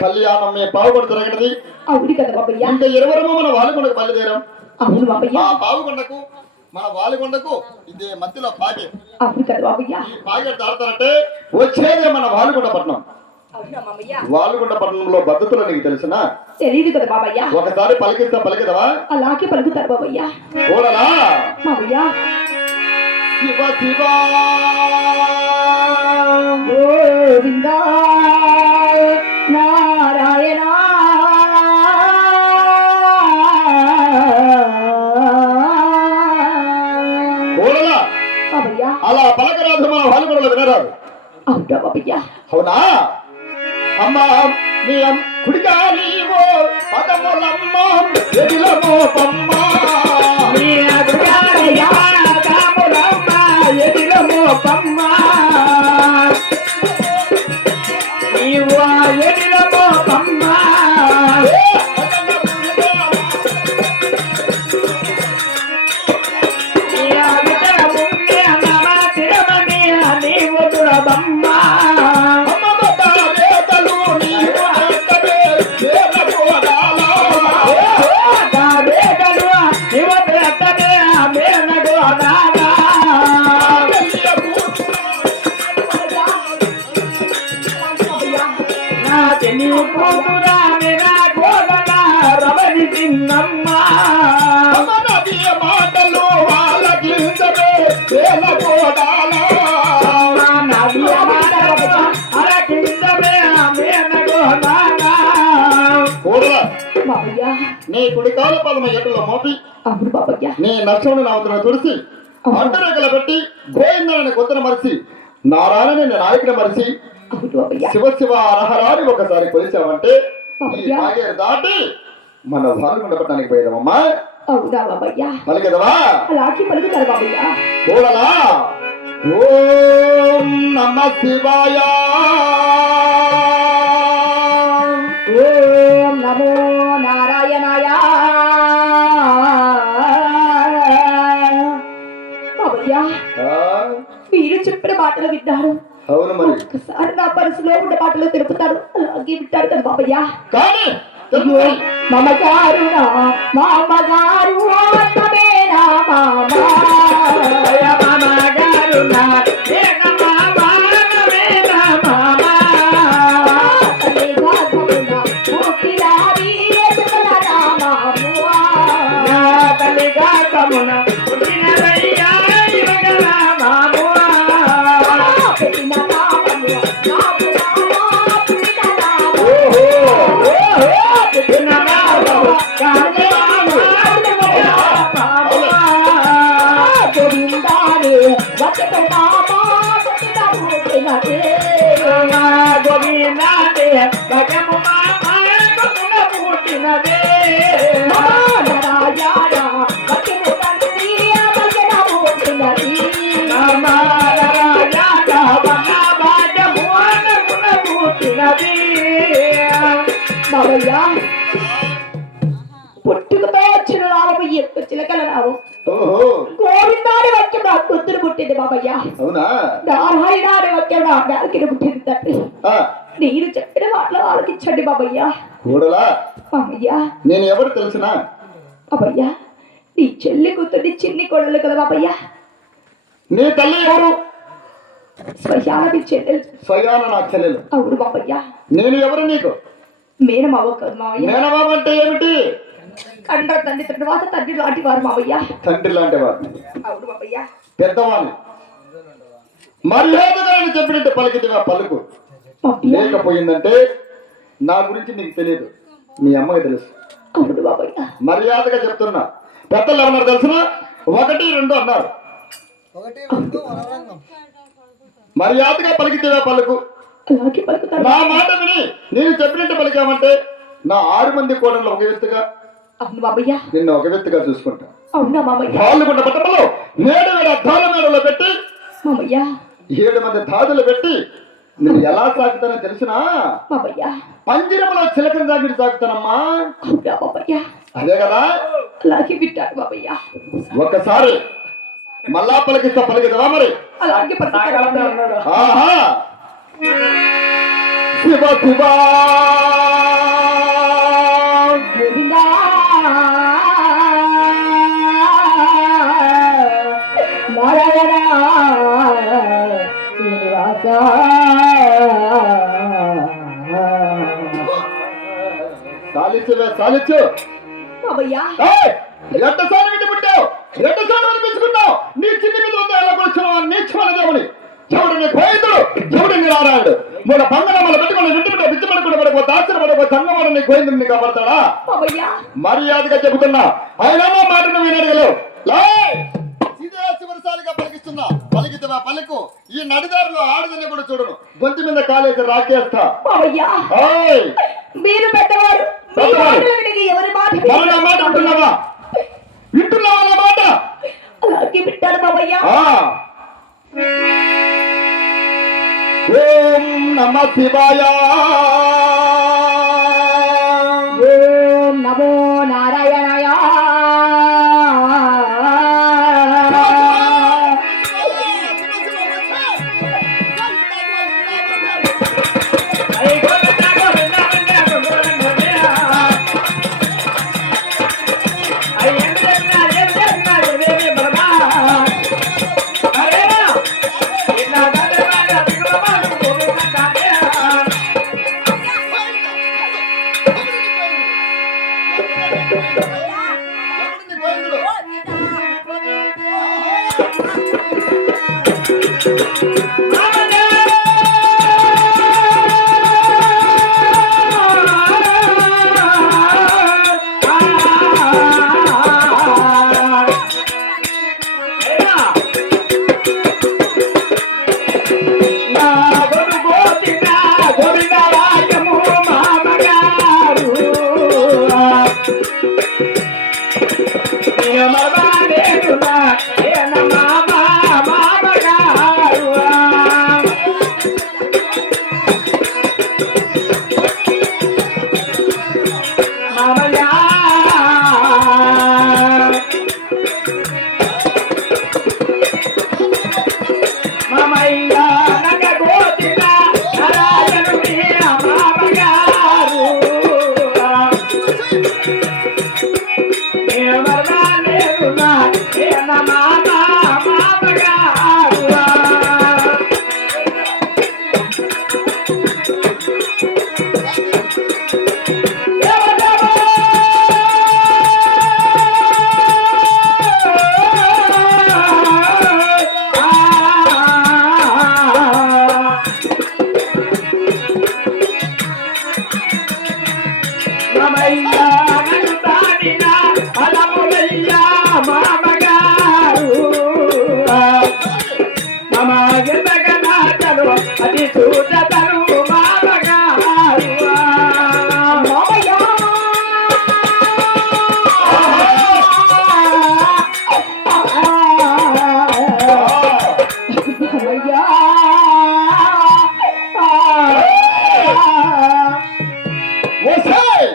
కళ్యాణం పావుగొండ తిరగడది అవును కదా బాబయ్య. ఇంకా ఇరువురము మన వాలిగొండకు బయలుదేరాం. అవును బాబయ్య. ఆ పావుగొండకు మన వాలిగొండకు ఇదే మధ్యలో పాకెట్. అవును కదా బాబయ్య. ఈ పాకెట్ దాడతారంటే వచ్చేదే మన వాలిగొండ పట్నం. వాలిగొండ పట్టణంలో భద్రతలు నీకు తెలిసినా? తెలియదు కదా బాబయ్య. ఒకసారి పలికిస్తా పలికిదవా? అలాగే పలుకుతారు బాబయ్య. చూడలా బాబయ్య. శివ శివ గోవింద నారాయణ చూడలా బాబయ్య. అలా పలకరాదు మన వాలిగొండలో వినరాదు. అవునా బాబయ్య? అవునా అమ్మా నీ కుడిగా నీవో పదములమ్మ ఎదిలమో పమ్మ నీ అడుగారయ్యా పదములమ్మ ఎదిలమో పమ్మ నీవు ఎదిలమో పమ్మ నీ అడుగ ముందే నమ తిరమని నీవు దురబమ్మ మాటలు వాళ్ళకించే నీ కుడికాల పదమ ఎటులో మోపి నీ నష్టమును నావతను తుడిసి అంటరేకలు పెట్టి గోయిందని గొంతున మరిచి నారాయణ నాయకుని మరిచి శివ శివ అరహరాని ఒకసారి కొలిచామంటే ఈ బాగేరు దాటి మన వాలిగొండ పట్టణానికి పోయేదమ్మా. అవునా బాబయ్య? పలికదవా? అలాగే పలుకుతారు బాబయ్య. చూడలా ఓం నమ శివాయ ఓం నమో నారాయణాయ. బాబయ్య మీరు చెప్పిన మాటలు విన్నారు. అవును మరి ఒకసారి నా మనసులో ఉన్న మాటలు తెలుపుతారు. అలాగే వింటారు కదా బాబయ్య. కానీ మమగారు మా అమ్మగారు ఆత్మేనా మామగారు మామయ్య పుట్టుకతో వచ్చిన రావము ఎంత చిలకల రావు ఓహో గోవిందాడి వాక్యం నా కూతురు పుట్టింది మామయ్య. అవునా నారాయణాడి వాక్యం నా గారికి పుట్టింది తండ్రి. ఆ, నేను చెప్పిన మాటలు ఆలకించండి బాబయ్య. కూడలా బాబయ్య నేను ఎవరు తెలిసినా బాబయ్య నీ చెల్లి కూతుర్ని చిన్ని కొడలు కదా బాబయ్య. నీ తల్లి ఎవరు? స్వయాన మీ చెల్లెలు. స్వయాన నా చెల్లెలు. అవును బాబయ్య. నేను ఎవరు నీకు? మేనమావ కాదు మావయ్య. మేనమావ అంటే ఏమిటి? కండ తండ్రి తర్వాత తండ్రి లాంటి వారు మావయ్య. తండ్రి లాంటి వారిని. అవును బాబయ్య. పెద్దవాణ్ణి మర్యాదగా అని చెప్పినట్టు పలికిదిగా పలుకు. లేకపోయిందంటే నా గురించి నీకు తెలియదు, మీ అమ్మకి తెలుసు. అవును బాబయ్య. మర్యాదగా చెప్తున్నా. పెద్దలు ఏమన్నారు తెలిసిన? 1, 2 అన్నారు. మర్యాదగా పలికితేవా పలుకు. అలాగే పలుకుతాను. నా మాట విని నేను చెప్పినట్టు పలికామంటే నా 6 మంది కోడళ్ళు ఒక వ్యక్తిగా, అవును బాబయ్య, నిన్ను ఒక వ్యక్తిగా చూసుకుంటా. అవునా మామయ్య. పాల్గొండ పట్టణంలో 7 అద్దాల మేడలో పెట్టి మామయ్య 7 మంది దాదులు పెట్టి నేను ఎలా సాగుతానో తెలిసినా? బాబయ్య పంజరంలో చిలకని సాగిడి సాగుతానమ్మా. అవునా బాబయ్య. అదే కదా. అలాగే వింటాడు బాబయ్య. ఒక్కసారి మళ్ళా పలికిస్తా, పలికిదవా మరి? అలాగే పలుకుతాడు. ఆహా శివ శివ గోవిందా నారాయణ శ్రీనివాస సాలిచ్చువే సాలిచ్చు. బాబయ్య ఎట్ట సారి వింటి పుట్టావు, ఎట్ట సారి అనిపించుకున్నావు. నీ చిన్ని మీద ఉందా ఎలా కూర్చున్నావు? నీచమైన దేవుని దేవుడిని గోవిందుడు, దేవుడిని నారాయణుడు. 3 పంగనమ్మలు పెట్టుకుని వింటి బిడ్డ విద్య పడుకుని పడుకో దాచిన పడుకో సంగమని నీ గోవిందుడిని కాపాడతాడా? మర్యాదగా చెబుతున్నా. ఆయన మాటను వినడగలేవు. ఇదే చివరిసారిగా పలికిస్తున్నా. పలికితేవా పలుకు. ఈ నడిదారిలో ఆడదని కూడా చూడను. గొంతు మీద కాలేసి రాకేస్తా. మీరు పెద్దవారు, ఎవరి మాట నా మాట వింటున్నావా? వింటున్నావా నా మాట? అలాగే వింటారు బాబయ్య. ఓం నమ శివాయ. ఓం నమో నారాయణాయ. ఏసేయ్